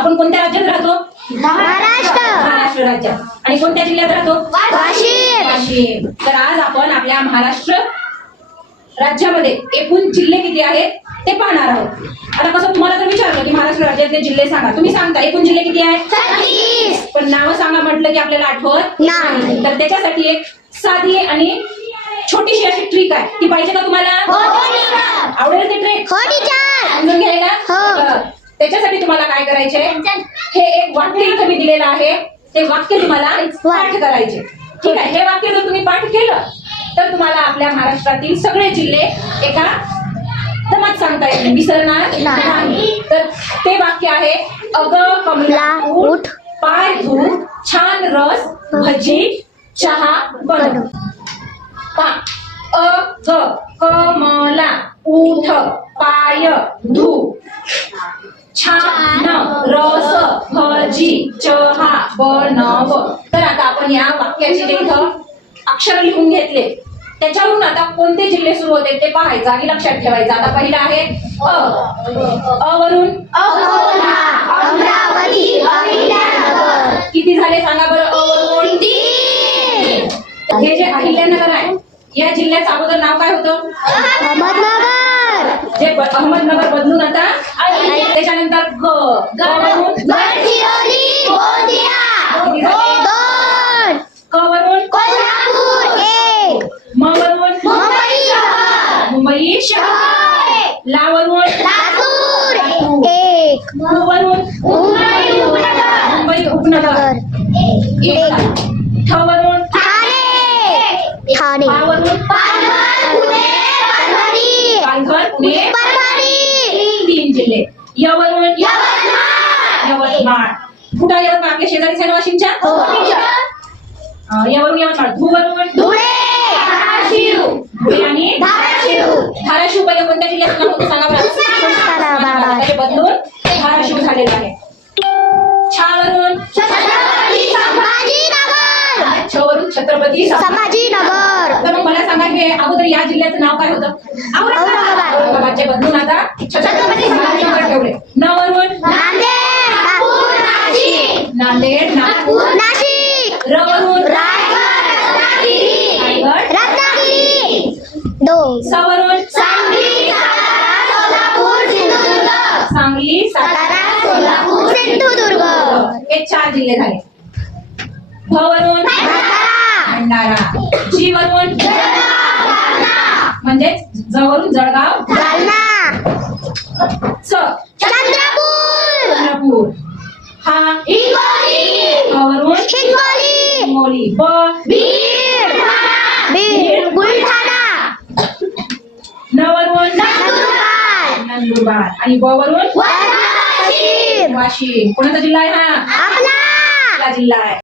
आपण कोणत्या राज्यात राहतो? महाराष्ट्र. महाराष्ट्र राज्यात. आणि कोणत्या जिल्ह्यात राहतो? वाशिम. वाशिम. तर आज आपण आपल्या महाराष्ट्र राज्यामध्ये एकूण जिल्हे किती आहेत ते पाहणार आहोत. आता कसं तुम्हाला जर विचारलं की महाराष्ट्र राज्यातले जिल्हे सांगा, तुम्ही सांगता एकूण जिल्हे किती आहेत? 36. पण नावं सांगा म्हटलं की आपल्याला आठवत नाही. तर त्याच्यासाठी एक साधी आणि छोटीशी अशी ट्रिक आहे, ती पाहिजे का तुम्हाला? आवडेल ती ट्रिक? हो टीचर. समजून घ्यायला? हो. त्याच्यासाठी तुम्हाला काय करायचंय, हे एक वाक्य इथं मी दिलेलं आहे, ते वाक्य तुम्हाला पाठ करायचे. ठीक आहे. हे वाक्य जर तुम्ही पाठ केलं तर तुम्हाला आपल्या महाराष्ट्रातील सगळे जिल्हे एका दमात सांगता येईल, विसरणार नाही. तर ते वाक्य आहे, अग कमला उठ, पाय धू, छान रस भजी चहा बनव. अग कमला उठ, पाय धू, छान रस भजी चहा बनव. तर आता आपण या वाक्याचे जे इथं अक्षर लिहून घेतले त्याच्यावरून आता कोणते जिल्हे सुरू होते ते पाहायचं आणि लक्षात ठेवायचं. आता पहिला आहे अ वरून अकोला, अमरावती, अहिल्यानगर. किती झाले सांगा बरं? अ वरून 3. हे जे अहिल्यानगर आहे या जिल्ह्याचं अगोदर नाव काय होतं? अहमदनगर. जे अहमदनगर बदलून आता त्याच्यानंतर ग वरून गडचिरोली, गोंदिया. किती झाले? 2. क वरून कोल्हापूर. 1. म वरून मुंबई शहर. मुंबई शहर. ला वरून लातूर. 1. उ वरून मुंबई उपनगर. मुंबई उपनगर. 1. ठ वरून ठाणे. ठाणे. पा वरून पालघर, पुणे, परभणी. पालघर पुणे परभणी. 3 जिल्हे. य वरून यवतमाळ. यवतमाळ. कुठं यवतमाळ? आपल्या शेजारीच आहे ना वाशिमच्या? हो टीचर. यावरून यवतमाळ. धू वरून धुळे. धाराशिव. धुळे आणि धाराशिव. धाराशिव पहिले कोणत्या जिल्ह्यात नाव होतं सांगा बरं? उस्मानाबाद. ते बदलून धाराशिव झालेलं आहे. छा वरून छत्रपती संभाजीनगर. छ वरून छत्रपती संभाजीनगर. तर मग मला सांगा की अगोदर या जिल्ह्याचं नाव काय होतं? औरंगाबाद. औरंगाबादचे बदलून आता छत्रपती संभाजीनगर ठेवले. न वरून नांदेड, नागपूर, नाशिक. नांदेड नागपूर. नाशिक. र वरून रायगड, रत्नागिरी. रायगड. रत्नागिरी. 2. स वरून सांगली, सातारा, सोलापूर, सिंधुदुर्ग. सांगली सातारा, सोलापूर, सिंधुदुर्ग. हे 4 जिल्हे झाले. भ वरून भंडारा. भंडारा. जी वरून जळगाव. म्हणजे जवळून जळगाव. जालना. च चंद्रपूर. चंद्रपूर. हा हिंगोली. वरून हिंगोली. हिंगोली. ब बीड. बीड. बुलढाणा. न वरून नंदुरबार. नंदुरबार. आणि ब वरून वर्धा. वाशिम. वाशिम. कोणाचा जिल्हा आहे हा? आपला जिल्हा आहे.